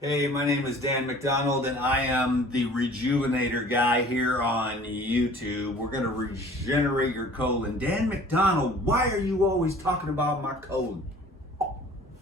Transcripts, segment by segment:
Hey, my name is Dan McDonald, and I am the Rejuvenator guy here on YouTube. We're going to regenerate your colon. Dan McDonald, why are you always talking about my colon?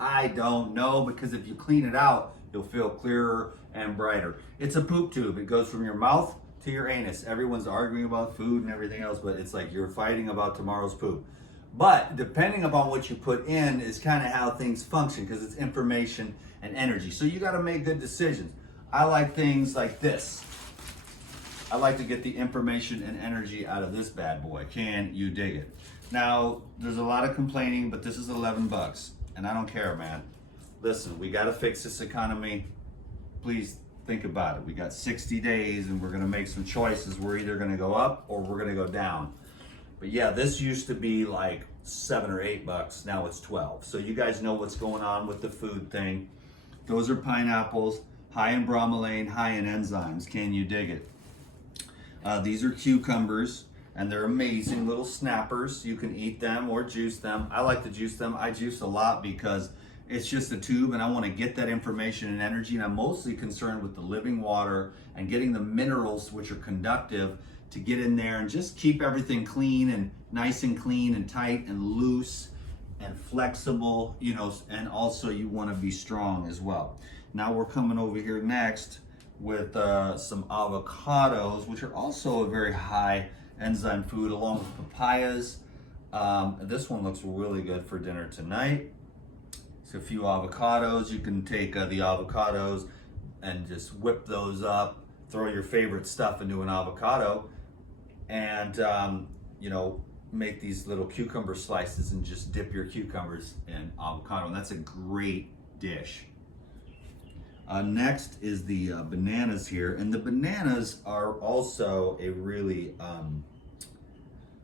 I don't know, because if you clean it out, you'll feel clearer and brighter. It's a poop tube. It goes from your mouth to your anus. Everyone's arguing about food and everything else, but it's like you're fighting about tomorrow's poop. But depending upon what you put in is kind of how things function, because it's information and energy. So you got to make good decisions. I like things like this. I like to get the information and energy out of this bad boy. Can you dig it? Now, there's a lot of complaining, but this is 11 bucks, and I don't care, man. Listen, we got to fix this economy. Please think about it. We got 60 days, and we're going to make some choices. We're either going to go up or we're going to go down. But yeah, this used to be like 7 or 8 bucks. Now it's 12. So you guys know what's going on with the food thing. Those are pineapples, high in bromelain, high in enzymes. Can you dig it? These are cucumbers, and they're amazing little snappers. You can eat them or juice them. I like to juice them. I juice a lot because it's just a tube, and I want to get that information and energy, and I'm mostly concerned with the living water and getting the minerals, which are conductive, to get in there and just keep everything clean and nice and clean and tight and loose and flexible, you know, and also you want to be strong as well. Now we're coming over here next with some avocados, which are also a very high enzyme food, along with papayas. This one looks really good for dinner tonight. So a few avocados. You can take the avocados and just whip those up, throw your favorite stuff into an avocado, and you know, make these little cucumber slices and just dip your cucumbers in avocado, and that's a great dish. Next is the bananas here, and the bananas are also a really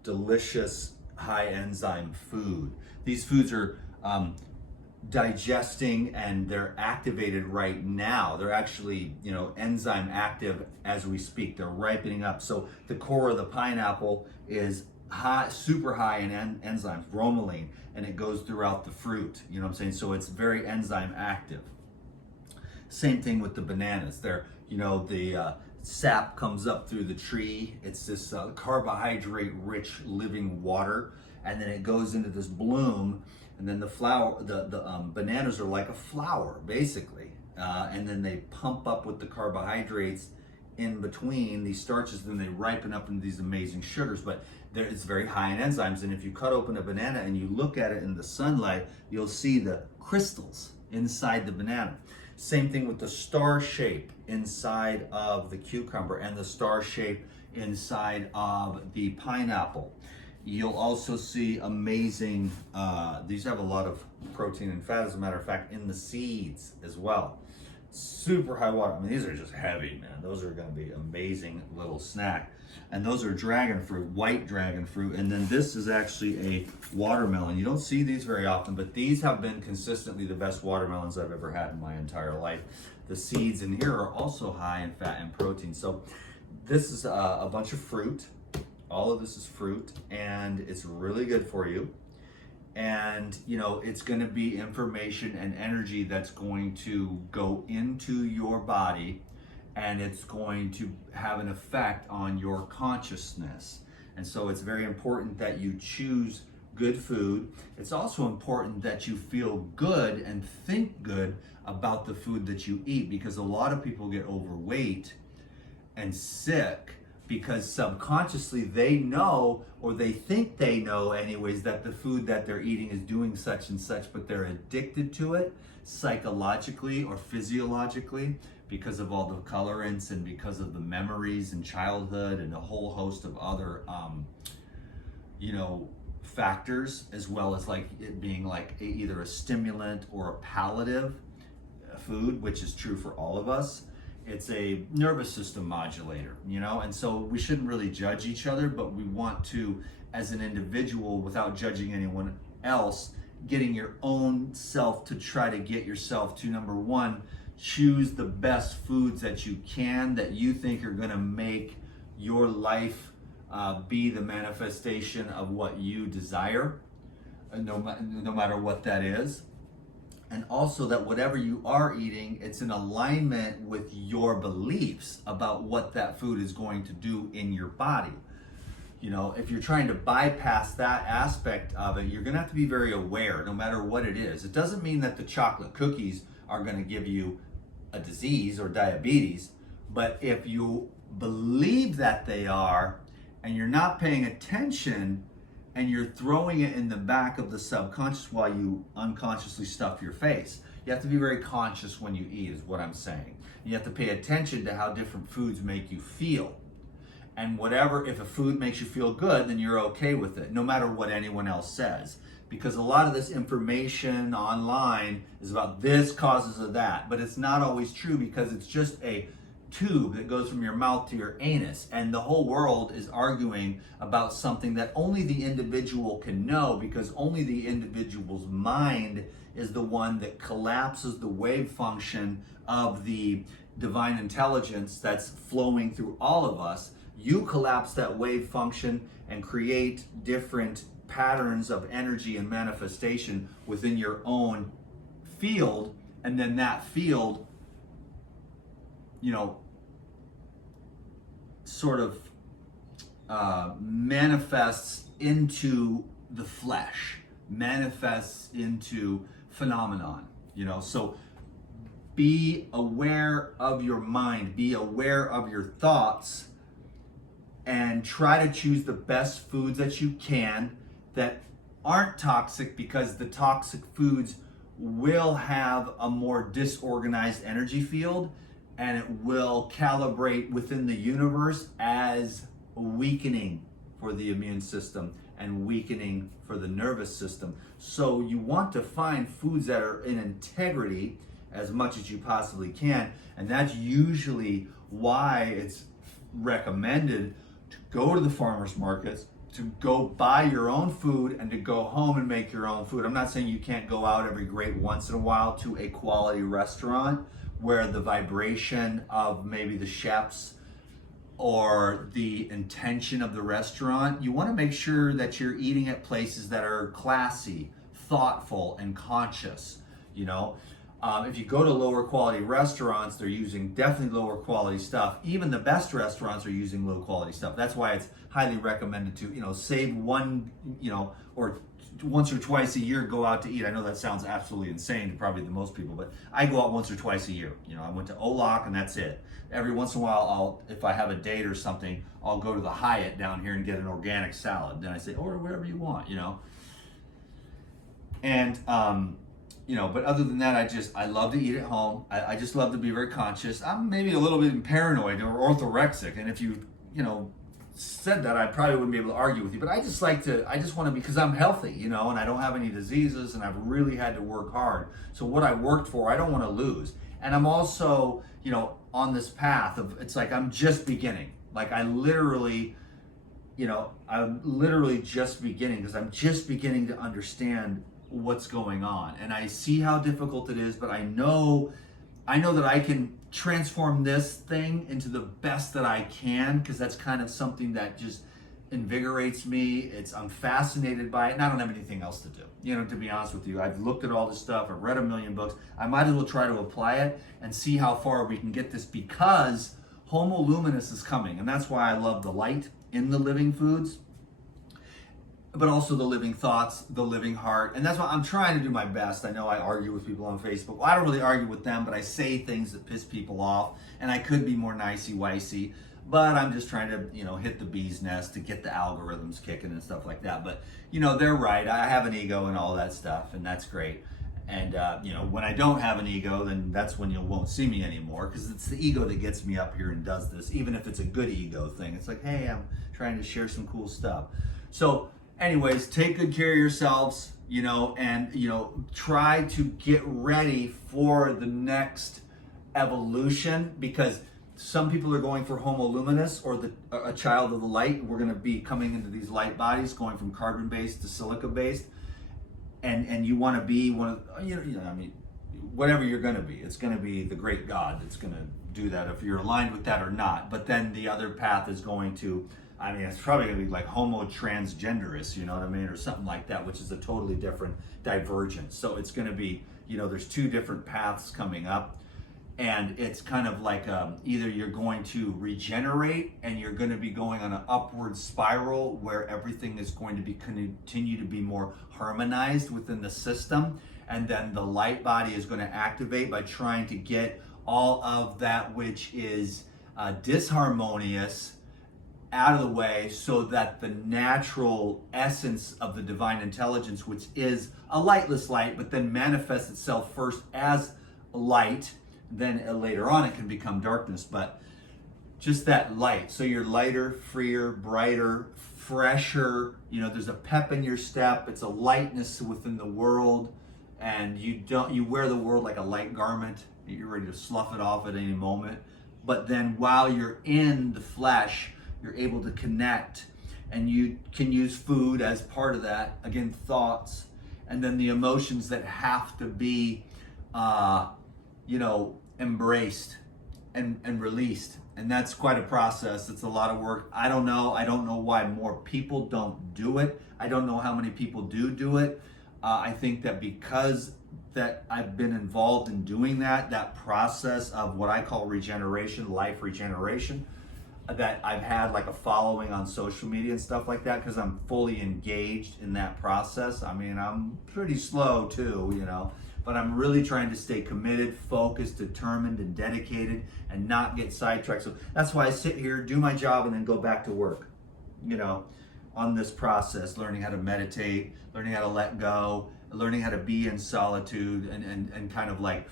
delicious high enzyme food. These foods are digesting, and they're activated right now. They're actually, you know, enzyme active as we speak. They're ripening up. So the core of the pineapple is high, super high in enzymes, bromelain, and it goes throughout the fruit. You know what I'm saying? So it's very enzyme active. Same thing with the bananas. They're, you know, the sap comes up through the tree. It's this carbohydrate-rich living water, and then it goes into this bloom. And then the flower, the bananas are like a flower, basically. And then they pump up with the carbohydrates in between these starches, then they ripen up into these amazing sugars. But it's very high in enzymes. And if you cut open a banana and you look at it in the sunlight, you'll see the crystals inside the banana. Same thing with the star shape inside of the cucumber and the star shape inside of the pineapple. You'll also see amazing, these have a lot of protein and fat, as a matter of fact, in the seeds as well. Super high water. I mean, these are just heavy, man. Those are going to be amazing little snack. And those are dragon fruit, white dragon fruit. And then this is actually a watermelon. You don't see these very often, but these have been consistently the best watermelons I've ever had in my entire life. The seeds in here are also high in fat and protein. So this is a bunch of fruit. All of this is fruit, and it's really good for you. And, you know, it's going to be information and energy that's going to go into your body, and it's going to have an effect on your consciousness. And so it's very important that you choose good food. It's also important that you feel good and think good about the food that you eat, because a lot of people get overweight and sick because subconsciously they know, or they think they know anyways, that the food that they're eating is doing such and such, but they're addicted to it psychologically or physiologically because of all the colorants and because of the memories in childhood and a whole host of other you know, factors, as well as like it being like either a stimulant or a palliative food, which is true for all of us. It's a nervous system modulator, you know, and so we shouldn't really judge each other, but we want to, as an individual, without judging anyone else, getting your own self to try to get yourself to, number one, choose the best foods that you can, that you think are going to make your life be the manifestation of what you desire, no matter what that is. and also that whatever you are eating, it's in alignment with your beliefs about what that food is going to do in your body. You know, if you're trying to bypass that aspect of it, you're gonna have to be very aware no matter what it is. It doesn't mean that the chocolate cookies are gonna give you a disease or diabetes, but if you believe that they are and you're not paying attention and you're throwing it in the back of the subconscious while you unconsciously stuff your face. You have to be very conscious when you eat, is what I'm saying. You have to pay attention to how different foods make you feel. And whatever, if a food makes you feel good, then you're okay with it, no matter what anyone else says. Because a lot of this information online is about this causes of that, but it's not always true because it's just a tube that goes from your mouth to your anus, and the whole world is arguing about something that only the individual can know, because only the individual's mind is the one that collapses the wave function of the divine intelligence that's flowing through all of us. You collapse that wave function and create different patterns of energy and manifestation within your own field, and then that field, you know, sort of manifests into the flesh, manifests into phenomenon, you know. So be aware of your mind, be aware of your thoughts, and try to choose the best foods that you can that aren't toxic, because the toxic foods will have a more disorganized energy field, and it will calibrate within the universe as weakening for the immune system and weakening for the nervous system. So you want to find foods that are in integrity as much as you possibly can, and that's usually why it's recommended to go to the farmers markets, to go buy your own food, and to go home and make your own food. I'm not saying you can't go out every great once in a while to a quality restaurant where the vibration of maybe the chefs or the intention of the restaurant, you want to make sure that you're eating at places that are classy, thoughtful, and conscious. You know, if you go to lower quality restaurants, they're using definitely lower quality stuff. Even the best restaurants are using low quality stuff. That's why it's highly recommended to, you know, save one, you know, or once or twice a year go out to eat. I know that sounds absolutely insane to probably the most people, but I go out once or twice a year. You know, I went to Olak and that's it. Every once in a while, if I have a date or something, I'll go to the Hyatt down here and get an organic salad. Then I say, order whatever you want, you know. And you know, but other than that, I love to eat at home. I just love to be very conscious. I'm maybe a little bit paranoid or orthorexic, and if you know, said that, I probably wouldn't be able to argue with you. But I just want to, because I'm healthy, you know, and I don't have any diseases, and I've really had to work hard. So what I worked for, I don't want to lose. And I'm also, you know, on this path of, it's like I'm just beginning. Like I'm literally just beginning, because I'm just beginning to understand what's going on, and I see how difficult it is, but I know that I can transform this thing into the best that I can, because that's kind of something that just invigorates me. I'm fascinated by it, and I don't have anything else to do. You know, to be honest with you, I've looked at all this stuff, I've read a million books. I might as well try to apply it and see how far we can get this, because Homo Luminous is coming, and that's why I love the light in the living foods, but also the living thoughts, the living heart. And that's why I'm trying to do my best. I know I argue with people on Facebook. Well, I don't really argue with them, but I say things that piss people off, and I could be more nicey-wicey, but I'm just trying to, you know, hit the bee's nest to get the algorithms kicking and stuff like that. But, you know, they're right. I have an ego and all that stuff, and that's great. And, you know, when I don't have an ego, then that's when you won't see me anymore, because it's the ego that gets me up here and does this, even if it's a good ego thing. It's like, hey, I'm trying to share some cool stuff. So, anyways, take good care of yourselves, you know, and, you know, try to get ready for the next evolution, because some people are going for Homo Luminous, or a child of the light. We're going to be coming into these light bodies, going from carbon-based to silica-based, and you want to be one of, you know, I mean, whatever you're going to be, it's going to be the great God that's going to do that, if you're aligned with that or not. But then the other path is going to, I mean, it's probably going to be like Homo Transgenderous, you know what I mean, or something like that, which is a totally different divergence. So it's going to be you know, there's two different paths coming up. And it's kind of like either you're going to regenerate and you're going to be going on an upward spiral where everything is going to be continue to be more harmonized within the system. And then the light body is going to activate by trying to get all of that which is disharmonious out of the way, so that the natural essence of the divine intelligence, which is a lightless light, but then manifests itself first as light, then later on it can become darkness, but just that light. So you're lighter, freer, brighter, fresher, you know, there's a pep in your step, it's a lightness within the world, and you wear the world like a light garment, you're ready to slough it off at any moment. But then while you're in the flesh, you're able to connect, and you can use food as part of that, again, thoughts, and then the emotions that have to be you know, embraced and released. And that's quite a process. It's a lot of work. I don't know why more people don't do it. I don't know how many people do it. I think that because that I've been involved in doing that process of what I call regeneration, life regeneration, that I've had like a following on social media and stuff like that, because I'm fully engaged in that process. I mean, I'm pretty slow too, you know, but I'm really trying to stay committed, focused, determined, and dedicated, and not get sidetracked. So that's why I sit here, do my job, and then go back to work, you know, on this process, learning how to meditate, learning how to let go, learning how to be in solitude, and kind of like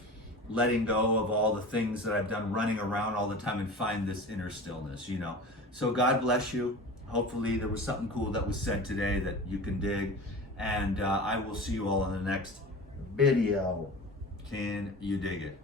letting go of all the things that I've done, running around all the time, and find this inner stillness, you know. So God bless you. Hopefully there was something cool that was said today that you can dig. And I will see you all on the next video. Can you dig it?